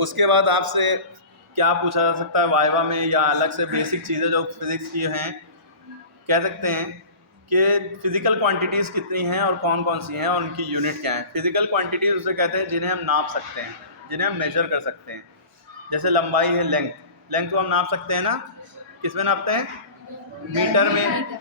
उसके बाद आपसे क्या पूछा जा सकता है वाइवा में, या अलग से बेसिक चीज़ें जो फिज़िक्स की हैं, कह सकते हैं कि फिज़िकल क्वांटिटीज़ कितनी हैं और कौन कौन सी हैं और उनकी यूनिट क्या है। फिज़िकल क्वांटिटीज़ उसे कहते हैं जिन्हें हम नाप सकते हैं, जिन्हें हम मेजर कर सकते हैं। जैसे लंबाई है लेंथ, लेंथ को हम नाप सकते हैं ना, किस में नापते हैं? मीटर में।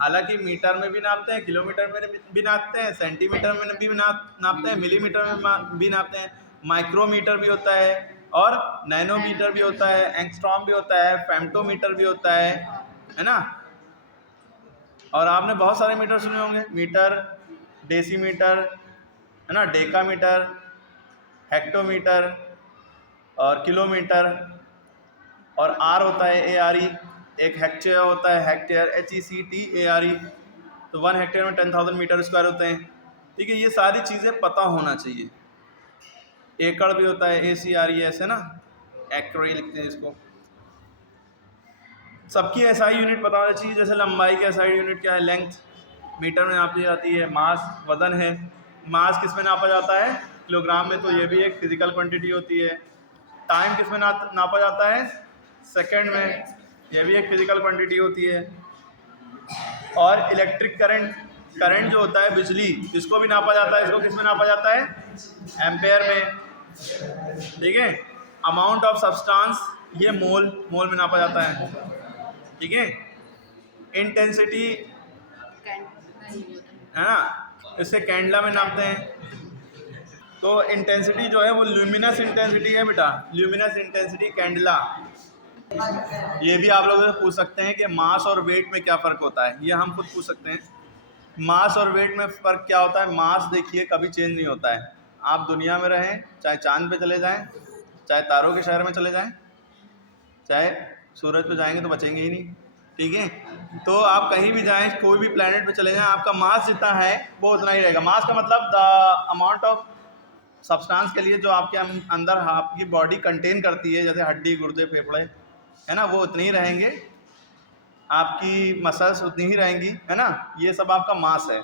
हालांकि मीटर में भी नापते हैं, किलोमीटर में भी नापते हैं, सेंटीमीटर में भी नापते हैं, मिलीमीटर में भी नापते हैं, माइक्रोमीटर भी होता है और नैनोमीटर भी होता है, एंगस्ट्रॉम भी होता है, फेम्टोमीटर भी होता है ना। और आपने बहुत सारे मीटर सुने होंगे, मीटर, डेसीमीटर, है ना, डेकामीटर, हेक्टोमीटर और किलोमीटर। और आर होता है ARE, एक हेक्टेयर होता है, हेक्टेयर HECTARE। तो 1 हेक्टेयर में 10,000 मीटर स्क्वायर होते हैं। ठीक है, ये सारी चीज़ें पता होना चाहिए। एकड़ भी होता है ACRES, है ना, एक्रे लिखते हैं इसको। सबकी एसआई यूनिट पता होना चाहिए। जैसे लंबाई की एसआई यूनिट क्या है? लेंथ, मीटर में नापी जाती है। मास, वजन है। मास किस में नापा जाता है? किलोग्राम में, तो ये भी एक फिजिकल क्वांटिटी होती है। टाइम किस में नापा जाता है? सेकंड में, यह भी एक फिजिकल क्वांटिटी होती है। और इलेक्ट्रिक करंट, करंट जो होता है, बिजली, इसको भी नापा जाता है। इसको किस में नापा जाता है? एम्पेयर में। ठीक है। अमाउंट ऑफ सब्सटेंस, ये मोल, मोल में नापा जाता है। ठीक है। इंटेंसिटी, है ना, इससे कैंडला में नापते हैं। तो इंटेंसिटी जो है वो ल्यूमिनस इंटेंसिटी है बेटा, ल्यूमिनस इंटेंसिटी कैंडला। ये भी आप लोगों से पूछ सकते हैं कि मास और वेट में क्या फ़र्क होता है, ये हम खुद पूछ सकते हैं। मास और वेट में फ़र्क क्या होता है? मास देखिए कभी चेंज नहीं होता है। आप दुनिया में रहें, चाहे चांद पे चले जाएं, चाहे तारों के शहर में चले जाएं, चाहे सूरज पे जाएंगे तो बचेंगे ही नहीं। ठीक है। तो आप कहीं भी जाएं, कोई भी प्लेनेट पे चले जाएं, आपका मास जितना है वो उतना ही रहेगा। मास का मतलब द अमाउंट ऑफ सब्सटेंस के लिए जो आपके अंदर आपकी बॉडी कंटेन करती है, जैसे हड्डी, गुर्दे, फेफड़े, है ना, वो उतने ही रहेंगे। आपकी मसल्स उतनी ही रहेंगी, है ना। ये सब आपका मास है।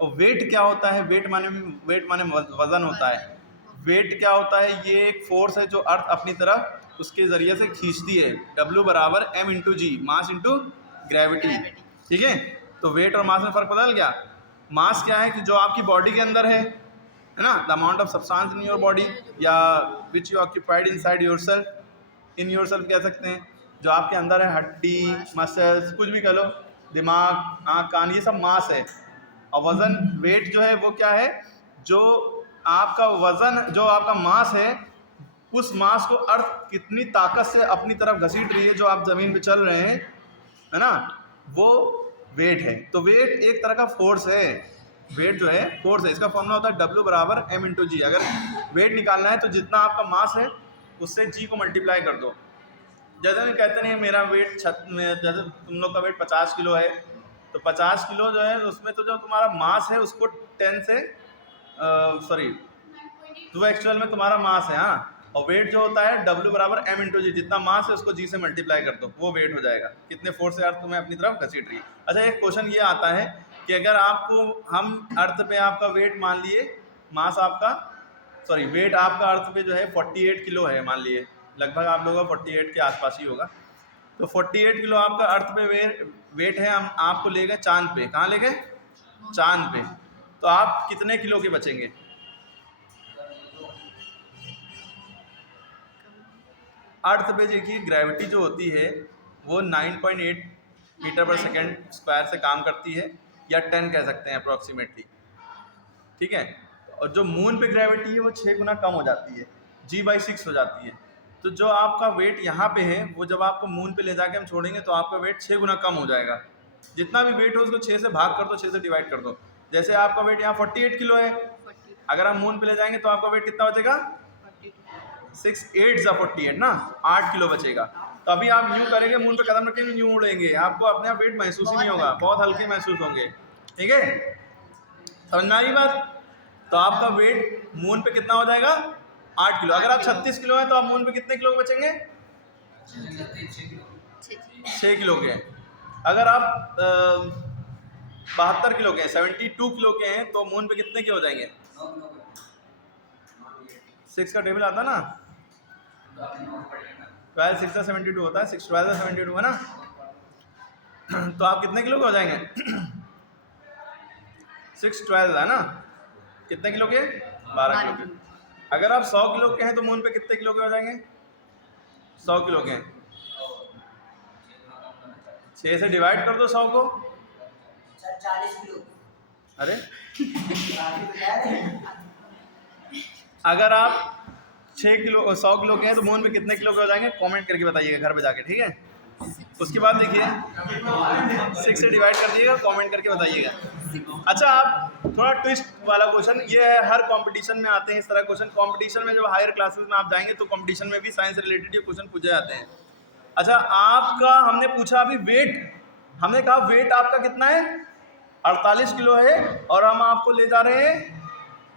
और वेट क्या होता है? वेट माने वजन होता है। वेट क्या होता है? ये एक फोर्स है जो अर्थ अपनी तरफ उसके ज़रिए से खींचती है। W बराबर M इंटू जी, मास इंटू ग्रेविटी। ठीक है। तो वेट और मास में फ़र्क बदल गया। मास क्या है? कि जो आपकी बॉडी के अंदर है ना, the amount of substance in your body, या which you occupied inside yourself, in yourself कह सकते हैं। जो आपके अंदर है, हड्डी, मसल्स, कुछ भी कह लो, दिमाग, आँख, कान, ये सब मास है। और वज़न, वेट जो है वो क्या है? जो आपका वज़न, जो आपका मास है, उस मास को अर्थ कितनी ताकत से अपनी तरफ घसीट रही है, जो आप ज़मीन पे चल रहे हैं, है ना, वो वेट है। तो वेट एक तरह का फोर्स है। वेट जो है फोर्स है। इसका फॉर्मूला होता है W बराबर M इंटू जी। अगर वेट निकालना है तो जितना आपका मास है उससे जी को मल्टीप्लाई कर दो। जैसे मैं कहते नहीं, मेरा वेट जैसे तुम लोग का वेट 50 किलो है, तो 50 किलो जो है उसमें तो जो तुम्हारा मास है उसको 10 से सॉरी, जो एक्चुअल में तुम्हारा मास है, हाँ। और वेट जो होता है W बराबर M इंटू जी, जितना मास है उसको जी से मल्टीप्लाई कर दो, वो वेट हो जाएगा। कितने फोर्स से अर्थ तुम्हें अपनी तरफ घसीट रही है। अच्छा, एक क्वेश्चन ये आता है कि अगर आपको हम अर्थ पे आपका वेट मान लिए, मास आपका, सॉरी, वेट आपका अर्थ पे जो है 48 किलो है, मान लिए, लगभग आप लोगों का 48 के आसपास ही होगा। तो 48 किलो आपका अर्थ पे वेट है। हम आपको ले गए चांद पे। कहाँ ले गए? चांद पे। तो आप कितने किलो के बचेंगे? अर्थ पे देखिए ग्रेविटी जो होती है वो 9.8 मीटर पर सेकेंड स्क्वायर से काम करती है, या 10 कह सकते हैं अप्रॉक्सीमेटली। ठीक है। और जो मून पे ग्रेविटी है वो 6 गुना कम हो जाती है, G/6 हो जाती है। तो जो आपका वेट यहाँ पे है वो जब आपको मून पे ले जाके हम छोड़ेंगे तो आपका वेट 6 गुना कम हो जाएगा। जितना भी वेट हो उसको 6 से भाग कर दो, 6 से डिवाइड कर दो। जैसे आपका वेट यहाँ 48 किलो है, अगर हम मून पे ले जाएंगे तो आपका वेट कितना बचेगा? 6 8 ज़ा 48 ना, 8 किलो बचेगा। तो अभी आप यूँ करेंगे, मून पे कदम रखेंगे, यूँ उड़ेंगे, आपको अपने आप वेट महसूस ही नहीं होगा, बहुत हल्के महसूस होंगे। ठीक है, समझ में आ रही बात? तो आपका वेट मून पे कितना हो जाएगा? 8 किलो। अगर आप 36 किलो हैं तो आप मून पे कितने किलो बचेंगे? 6 किलो के। अगर आप 72 किलो के हैं, 72 किलो के हैं, तो मून पे कितने के हो जाएंगे? 6 का टेबल आता ना, 12 6 से 72 होता है, 6 12 से 72 है ना। तो आप कितने किलो के हो जाएंगे? 6 12 है ना, कितने किलो के? 12 किलो के। अगर आप 100 किलो के हैं तो मून पे कितने किलो के हो जाएंगे? 100 किलो के। 6 से डिवाइड कर दो 100 को। 40 किलो। अरे अगर आप 100 किलो के हैं तो मून पे कितने किलो के हो जाएंगे? कमेंट करके बताइएगा घर पे जाके, ठीक है। उसके बाद देखिए 6 से डिवाइड कर दिएगा, कमेंट करके बताइएगा। अच्छा, आप थोड़ा ट्विस्ट वाला क्वेश्चन, ये है हर कंपटीशन में आते हैं इस तरह क्वेश्चन। कंपटीशन में जब हायर क्लासेस में आप जाएंगे तो कंपटीशन में भी साइंस से रिलेटेड ये क्वेश्चन पूछे जाते हैं। अच्छा, आपका हमने पूछा अभी वेट, हमने कहा वेट आपका कितना है? 48 किलो है, और हम आपको ले जा रहे हैं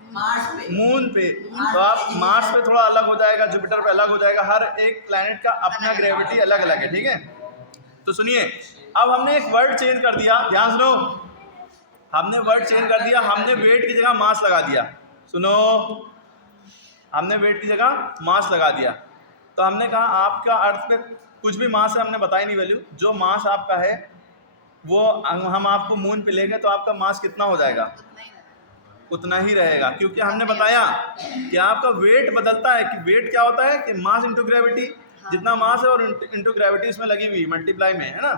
मून पे। तो आप मार्स पे थोड़ा अलग हो जाएगा, जुपिटर पे अलग हो जाएगा, हर एक प्लैनेट का अपना ग्रेविटी अलग अलग है, ठीक है। तो सुनिए, अब हमने एक वर्ड चेंज कर दिया, ध्यान सुनो, हमने वर्ड चेंज कर दिया, हमने वेट की जगह मास लगा दिया। सुनो, हमने वेट की जगह मास लगा दिया। तो हमने कहा आपका अर्थ पे कुछ भी मास है, हमने बताई नहीं वैल्यू, जो मास आपका है वो हम आपको मून पे ले गए तो आपका मास कितना हो जाएगा? उतना ही रहेगा, क्योंकि हमने बताया कि आपका वेट बदलता है। कि वेट क्या होता है? कि मास इंटू ग्रेविटी, जितना मास है और इंटू ग्रेविटी इसमें लगी हुई मल्टीप्लाई में, है ना।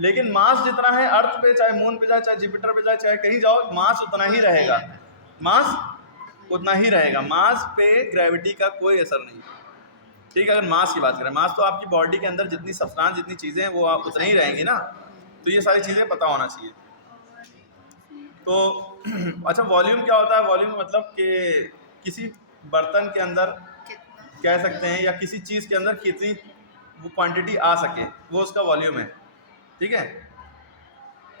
लेकिन मास जितना है अर्थ पे, चाहे मून पे जाए, चाहे जुपिटर पे जाए, चाहे कहीं जाओ, मास उतना ही रहेगा, मास उतना ही रहेगा। मास पे ग्रेविटी का कोई असर नहीं, ठीक है। अगर मास की बात करें, मास तो आपकी बॉडी के अंदर जितनी सब्सटेंस, जितनी चीज़ें हैं वो उतनी ही रहेंगी ना। तो ये सारी चीज़ें पता होना चाहिए। तो अच्छा, वॉल्यूम क्या होता है? वॉल्यूम मतलब कि किसी बर्तन के अंदर कह सकते हैं, या किसी चीज़ के अंदर कितनी वो क्वांटिटी आ सके, वो उसका वॉल्यूम है, ठीक है।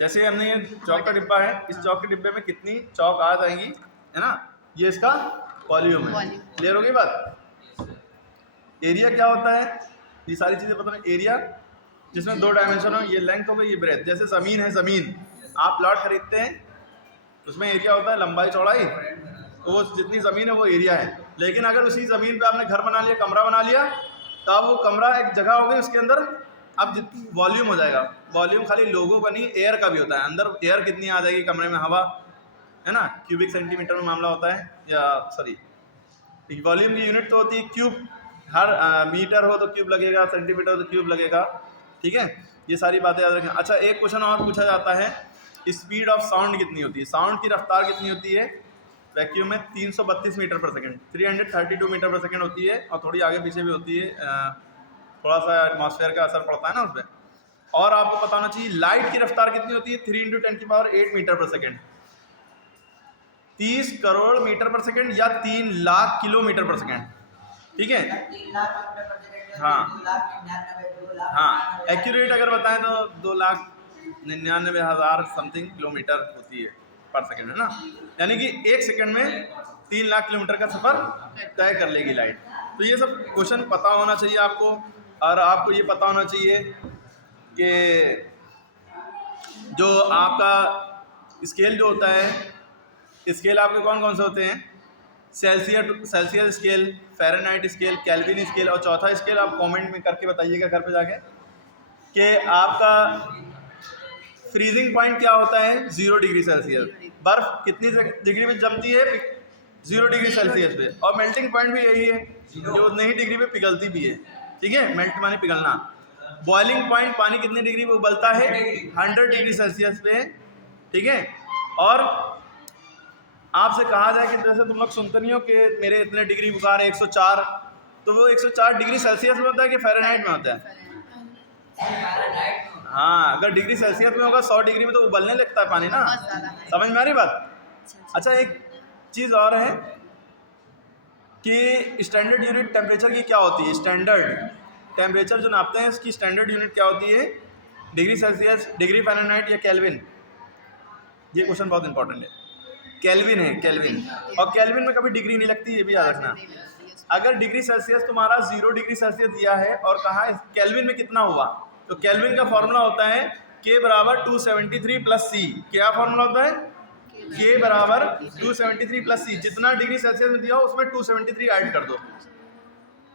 जैसे हमने ये चौक का डिब्बा है, इस चौक के डिब्बे में कितनी चौक आ जाएंगी, है ना, ये इसका वॉल्यूम है। क्लियर हो गई बात? एरिया क्या होता है? ये सारी चीज़ें पता नहीं। एरिया जिसमें 2 डायमेंशन हो, ये लेंथ हो गई, ये ब्रेथ। जैसे ज़मीन है, ज़मीन आप प्लॉट खरीदते हैं, उसमें एरिया होता है लंबाई चौड़ाई, तो वो जितनी ज़मीन है वो एरिया है। लेकिन अगर उसी ज़मीन पे आपने घर बना लिया, कमरा बना लिया, तो अब वो कमरा एक जगह हो गई, उसके अंदर अब जितनी वॉल्यूम हो जाएगा। वॉल्यूम खाली लोगों का नहीं, एयर का भी होता है। अंदर एयर कितनी आ जाएगी कमरे में, हवा, है ना, क्यूबिक सेंटीमीटर में मामला होता है, या सॉरी वॉल्यूम की यूनिट तो होती है क्यूब। हर मीटर हो तो क्यूब लगेगा, सेंटीमीटर हो तो क्यूब लगेगा, ठीक है। ये सारी बातें याद रखें। अच्छा, एक क्वेश्चन और पूछा जाता है, स्पीड ऑफ साउंड कितनी होती है? साउंड की रफ्तार कितनी होती है वैक्यूम में? 332 मीटर पर सेकंड, 332 मीटर पर सेकंड होती है, और थोड़ी आगे पीछे भी होती है, थोड़ा सा एटमॉस्फेयर का असर पड़ता है ना उस पर। और आपको पता होना चाहिए लाइट की रफ्तार कितनी होती है? 3 × 10⁸ मीटर पर सेकंड, 30 करोड़ मीटर पर सेकंड, या 3 लाख किलोमीटर पर सेकंड, ठीक है। 3 लाख किलोमीटर पर सेकंड, हाँ 2 लाख 99, 2 लाख हाँ, एक्यूरेट अगर बताएं तो 2,99,000 समथिंग किलोमीटर होती है पर सेकंड, है ना। यानी कि 1 सेकंड में 3 लाख किलोमीटर का सफ़र तय कर लेगी लाइट। तो ये सब क्वेश्चन पता होना चाहिए आपको। और आपको ये पता होना चाहिए कि जो आपका स्केल जो होता है, स्केल आपके कौन कौन से होते हैं? Celsius scale, Fahrenheit scale, kelvin scale, और चौथा स्केल आप कमेंट में करके बताइएगा घर पे जाके कि आपका फ्रीजिंग पॉइंट क्या होता है? 0 डिग्री सेल्सियस। बर्फ़ कितनी डिग्री में जमती है? 0 डिग्री सेल्सियस पे। और मेल्टिंग पॉइंट भी यही है, जो उतनी ही डिग्री पे पिघलती भी है, ठीक है। मेल्ट माने पिघलना। बॉइलिंग पॉइंट, पानी कितनी डिग्री पे उबलता है? 100 डिग्री सेल्सियस पे, ठीक है। और आपसे कहा जाए कि जैसे तुम लोग सुनते नहीं हो कि मेरे इतने डिग्री बुखार है 104, तो वो 104 डिग्री सेल्सियस में होता है कि फ़ारेनहाइट में होता है? हाँ, अगर डिग्री सेल्सियस में होगा 100 डिग्री में तो उबलने लगता है पानी ना। समझ में आ रही बात? अच्छा, एक चीज़ और है कि स्टैंडर्ड यूनिट टेम्परेचर की क्या होती है? स्टैंडर्ड टेम्परेचर जो नापते हैं इसकी स्टैंडर्ड यूनिट क्या होती है? डिग्री सेल्सियस, डिग्री फ़ारेनहाइट, या केल्विन? ये क्वेश्चन बहुत इंपॉर्टेंट है। केल्विन है, केल्विन। और केल्विन में कभी डिग्री नहीं लगती, ये भी याद रखना। अगर डिग्री सेल्सियस तुम्हारा 0 डिग्री सेल्सियस दिया है और कहा केल्विन में कितना हुआ, तो केल्विन का फॉर्मूला होता है K = 273 + C। क्या फॉर्मूला होता है? K = 273 + C। जितना डिग्री सेल्सियस में दिया हो उसमें 273 ऐड कर दो,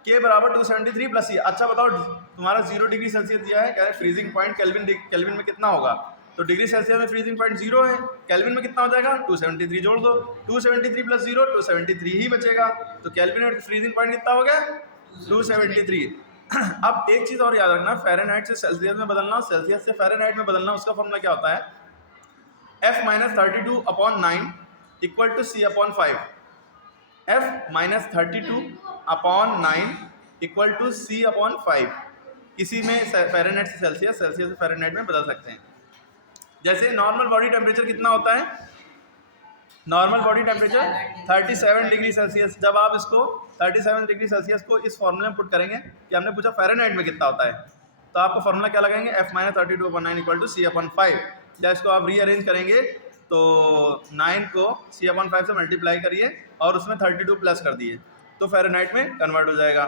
के बराबर 273 प्लस सी। अच्छा बताओ तुम्हारा 0 डिग्री सेल्सियस दिया है, कह रहे फ्रीजिंग पॉइंट केल्विन में कितना होगा, तो डिग्री सेल्सियस में फ्रीजिंग पॉइंट 0 है, केल्विन में कितना हो जाएगा 273 जोड़ दो, 273 प्लस 0 273 ही बचेगा, तो केल्विन में फ्रीजिंग पॉइंट कितना हो गया 273। अब एक चीज़ और याद रखना, फ़ारेनहाइट से सेल्सियस में बदलना, सेल्सियस से फ़ारेनहाइट में बदलना, उसका फॉर्मूला क्या होता है, F-32/9 equal to C/5। F-32/9 equal to C/5। किसी में फ़ारेनहाइट से सेल्सियस, सेल्सियस से फ़ारेनहाइट में बदल सकते हैं। जैसे नॉर्मल बॉडी टेम्परेचर कितना होता है, normal body temperature 37 degree Celsius. जब आप इसको 37 डिग्री सेल्सियस को इस फॉर्मूले में पुट करेंगे कि हमने पूछा फ़ारेनहाइट में कितना होता है, तो आपको फॉर्मूला क्या लगाएंगे, F-32/9 इक्वल टू C/5। या इसको आप रीअरेंज करेंगे तो 9 को C/5 से मल्टीप्लाई करिए और उसमें 32 प्लस कर दिए तो फ़ारेनहाइट में कन्वर्ट हो जाएगा।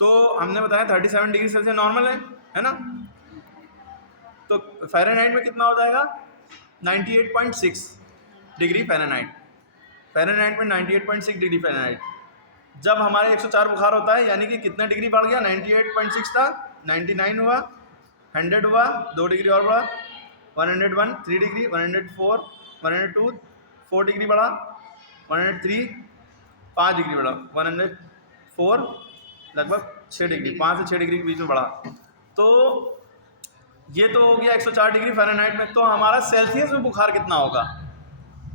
तो हमने बताया 37 डिग्री सेल्सियस नॉर्मल है ना, तो फ़ारेनहाइट में कितना हो जाएगा 98.6 डिग्री फ़ारेनहाइट। फ़ारेनहाइट में 98.6 डिग्री फ़ारेनहाइट। जब हमारे 104 बुखार होता है यानी कि कितना डिग्री बढ़ गया, 98.6 था 99 हुआ, 100 हुआ 2 डिग्री और बढ़ा, 101 3 डिग्री, 104 102 4 डिग्री बढ़ा, 103 5 डिग्री बढ़ा, 104 लगभग 6 डिग्री, 5 से 6 डिग्री के बीच में बढ़ा। तो ये तो हो गया 104 डिग्री फ़ारेनहाइट में। तो हमारा सेल्सियस में बुखार कितना होगा,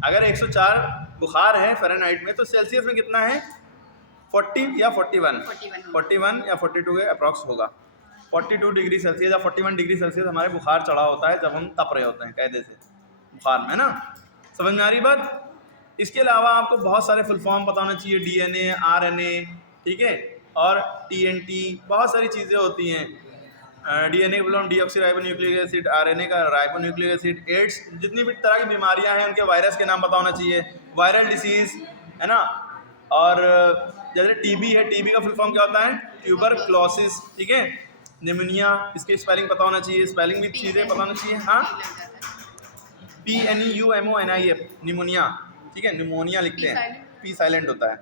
अगर 104 बुखार है फ़ारेनहाइट में तो सेल्सियस में कितना है 40 या 41 या 42 के अप्रॉक्स होगा। 42 डिग्री सेल्सियस या 41 डिग्री सेल्सियस हमारे बुखार चढ़ा होता है जब हम तप रहे होते हैं कायदे से बुखार में, ना समझ में आ रही बात। इसके अलावा आपको बहुत सारे फुल फॉर्म पता होना चाहिए, DNA RNA, ठीक है, और TNT, बहुत सारी चीज़ें होती हैं। DNA का full deoxy ribonucleic acid, RNA का राइबोन्यूक्लिक एसिड। एड्स, जितनी भी तरह की बीमारियां हैं उनके वायरस के नाम पता होना चाहिए, वायरल डिसीज़ है ना। और जैसे TB है, TB का फुल फॉर्म क्या होता है, ट्यूबरक्लोसिस, ठीक है। निमोनिया, इसकी स्पेलिंग पता होना चाहिए, स्पेलिंग भी चीज़ें पता होना चाहिए, हाँ PNEUMONIA निमोनिया, ठीक है, निमोनिया लिखते हैं, P साइलेंट होता है।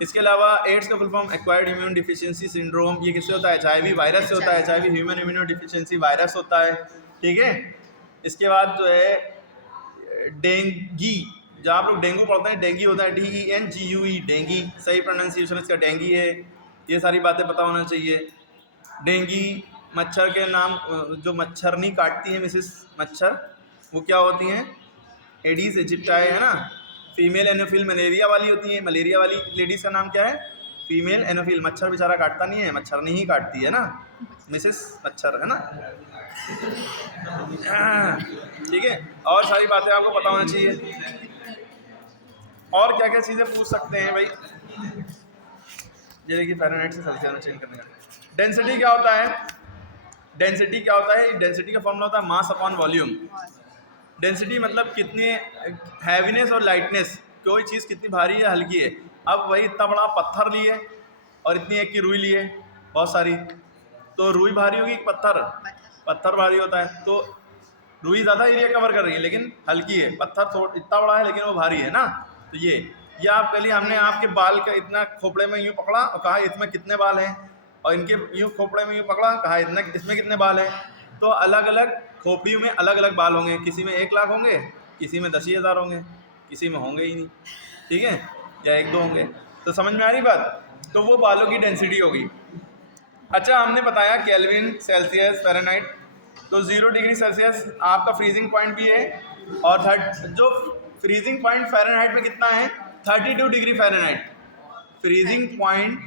इसके अलावा एड्स का full form acquired immune deficiency syndrome, ये किससे होता है, HIV वायरस से होता है, HIV human immuno deficiency virus होता है, ठीक है। इसके बाद जो है डेंगी, जब आप लोग डेंगू पढ़ते हैं डेंगी होता है DENGUE, डेंगी, सही प्रोनाउंसिएशन इसका डेंगी है। ये सारी बातें पता होना चाहिए। डेंगी मच्छर के नाम, जो मच्छरनी काटती है मिसेस मच्छर, वो क्या होती हैं, एडीज इजिप्टाई है ना। फीमेल एनोफिल मलेरिया वाली होती है, मलेरिया वाली लेडीज़ का नाम क्या है, फीमेल एनोफिल। मच्छर बेचारा काटता नहीं है, मच्छरनी ही काटती है ना, मिसेस मच्छर है ना, ठीक है। और सारी बातें आपको पता होना चाहिए। और क्या क्या चीज़ें पूछ सकते हैं भाई, जैसे कि फ़ारेनहाइट से सेल्सियस में चेंज करने का। डेंसिटी क्या होता है, डेंसिटी क्या होता है, डेंसिटी का फॉर्मूला होता है मास अपॉन वॉल्यूम। डेंसिटी मतलब कितनी हैवीनेस और लाइटनेस, कोई चीज़ कितनी भारी या हल्की है। अब वही इतना बड़ा पत्थर लिए और इतनी एक की रुई लिए बहुत सारी, तो रुई भारी होगी, पत्थर भारी होता है। तो रुई ज़्यादा एरिया कवर कर रही है लेकिन हल्की है, पत्थर थोड़ा इतना बड़ा है लेकिन वो भारी है ना। तो ये या आप पहले हमने आपके बाल का इतना खोपड़े में यूँ पकड़ा और कहा इसमें कितने बाल हैं, और इनके यूँ खोपड़े में यूँ पकड़ा, कहा इतना इसमें कितने बाल हैं। तो अलग अलग खोपड़ियों में अलग अलग बाल होंगे, किसी में 1 लाख होंगे, किसी में 10,000 होंगे, किसी में होंगे ही नहीं, ठीक है, या 1-2 होंगे। तो समझ में आ रही बात, तो वो बालों की डेंसिटी होगी। अच्छा, हमने बताया केल्विन, सेल्सियस, फ़ारेनहाइट, तो 0 डिग्री सेल्सियस आपका फ्रीजिंग पॉइंट भी है, और जो फ्रीजिंग पॉइंट फ़ारेनहाइट में कितना है 32 degree Fahrenheit. Freezing point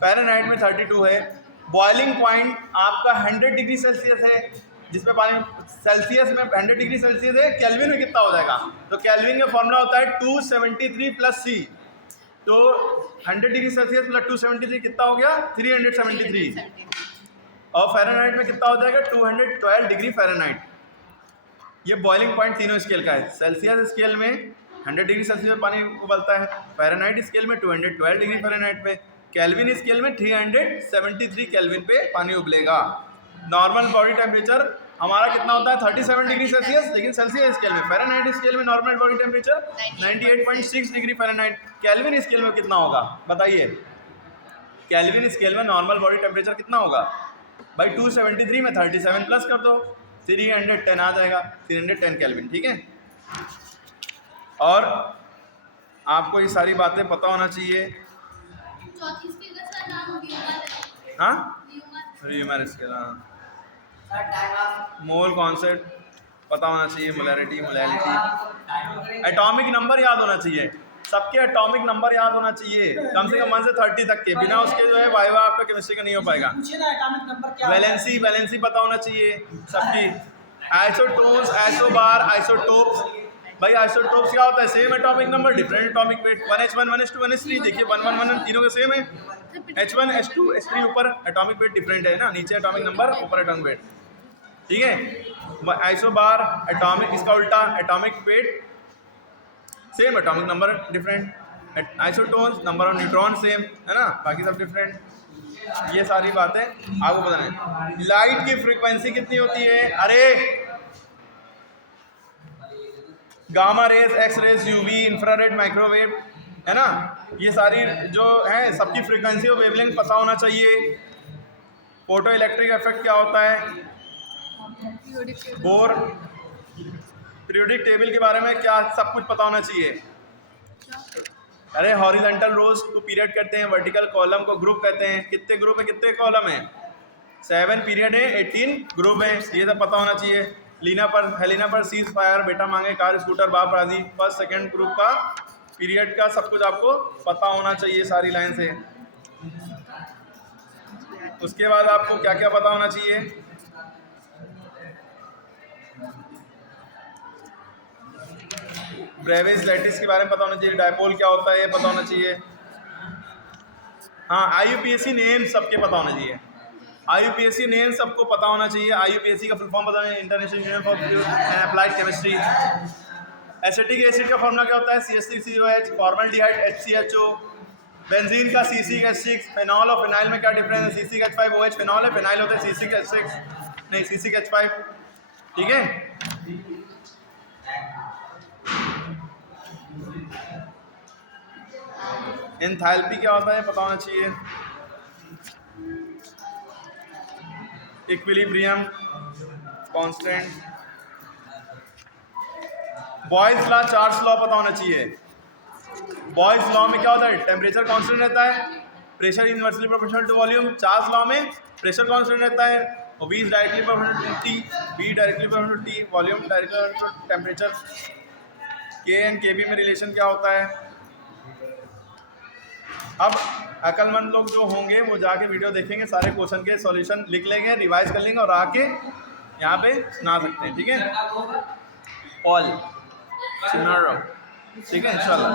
Fahrenheit में 32 है। बॉइलिंग पॉइंट आपका 100 डिग्री सेल्सियस है, जिसमें पानी सेल्सियस में 100 डिग्री सेल्सियस है, केल्विन में कितना हो जाएगा, तो केल्विन का फॉर्मूला होता है 273 प्लस C। तो 100 डिग्री सेल्सियस प्लस 273 कितना हो गया 373, और फ़ारेनहाइट में कितना हो जाएगा 212 डिग्री फ़ारेनहाइट। ये बॉइलिंग पॉइंट तीनों स्केल का है। सेल्सियस स्केल में 100 डिग्री सेल्सियस में पानी उबलता है, फ़ारेनहाइट स्केल में 212 डिग्री फ़ारेनहाइट पे, केल्विन स्केल में 373 केल्विन पे पानी उबलेगा। नॉर्मल बॉडी टेम्परेचर हमारा कितना होता है 37 डिग्री सेल्सियस, लेकिन सेल्सियस स्केल में, फ़ारेनहाइट स्केल में normal body temperature 98.6 degree Fahrenheit. Kelvin scale में कितना होगा बताइए, केल्विन स्केल में नॉर्मल बॉडी टेम्परेचर कितना होगा भाई? 273 में 37 प्लस कर दो, 310 आ जाएगा, 310 केल्विन, ठीक है। और आपको ये सारी बातें पता होना चाहिए। हाँ, र्यूमर स्केल, हाँ, sir time of mole concept पता होना चाहिए, molarity, molality, time atomic number याद होना चाहिए, सबके एटॉमिक नंबर याद होना चाहिए, कम से कम 1 से 30 तक के, बिना उसके जो है वाइवा आपका केमिस्ट्री का नहीं हो पाएगा। पूछिए ना एटॉमिक नंबर क्या वैलेंसी पता होना चाहिए सबकी, आइसोटोन्स, आइसोबार, आइसोटोप्स। भाई आइसोटोप्स क्या होता है? Same atomic number different atomic weight, 1h1 1h2 1h3, देखिए 111 तीनों के सेम है, H1 H2 H3 ऊपर एटॉमिक वेट डिफरेंट है ना, नीचे एटॉमिक नंबर ऊपर एटॉमिक वेट, ठीक है। आइसोबार एटॉमिक, इसका उल्टा atomic weight same, atomic number different, isotones number of neutron same है ना, बाकी सब डिफरेंट। ये सारी बातें आपको पता है। लाइट की फ्रीक्वेंसी कितनी होती है? अरे gamma rays, X rays, UV, infrared, microwave, है ना, ये सारी जो है सबकी फ्रीक्वेंसी और वेवलेंथ पता होना चाहिए। फोटो इलेक्ट्रिक इफेक्ट क्या होता है? बोर, पीरियोडिक टेबल के बारे में क्या सब कुछ पता होना चाहिए। अरे हॉरिजॉन्टल रोज को पीरियड कहते हैं, वर्टिकल कॉलम को ग्रुप कहते हैं। कितने ग्रुप है, कितने कॉलम है? 7 पीरियड है, 18 ग्रुप है, ये सब पता होना चाहिए। हेलिना पर सीज फायर, बेटा मांगे कार, स्कूटर, बाप राजी, फर्स्ट सेकंड ग्रुप का पीरियड का सब कुछ आपको पता होना चाहिए सारी लाइन से। उसके बाद आपको क्या क्या पता होना चाहिए? ब्रेविस लैटिस के बारे में पता होना चाहिए, डायपोल क्या होता है ये पता होना चाहिए। हाँ, IUPAC नेम सबके पता होना चाहिए, IUPAC नेम सबको पता होना चाहिए। IUPAC का फुल फॉर्म पता है, international union for pure and applied chemistry. Acetic acid का फॉर्मूला क्या होता है? CH3COH, फॉर्मल्डिहाइड HCHO, बेंजीन का C6H6, फेनॉल और फिनाइल में क्या डिफरेंस है? C6H5OH फेनॉल है, फिनाइल होता है C6H6, नहीं C6H5, ठीक है। एंथैल्पी क्या होता है पता होना चाहिए। Equilibrium, constant, boys law, Charles law पता होना चाहिए। बॉयज लॉ में क्या होता है? टेम्परेचर कांस्टेंट रहता है, pressure inversely proportional to volume. Charles law में प्रेशर कांस्टेंट रहता है और V directly proportional to T, V directly proportional to T, volume directly to temperature. K and KB में रिलेशन क्या होता है? अब अक्लमंद लोग जो होंगे वो जाके वीडियो देखेंगे, सारे क्वेश्चन के सॉल्यूशन लिख लेंगे, रिवाइज कर लेंगे और आके यहाँ पे सुना सकते हैं, ठीक है। ऑल, ठीक है इंशाल्लाह।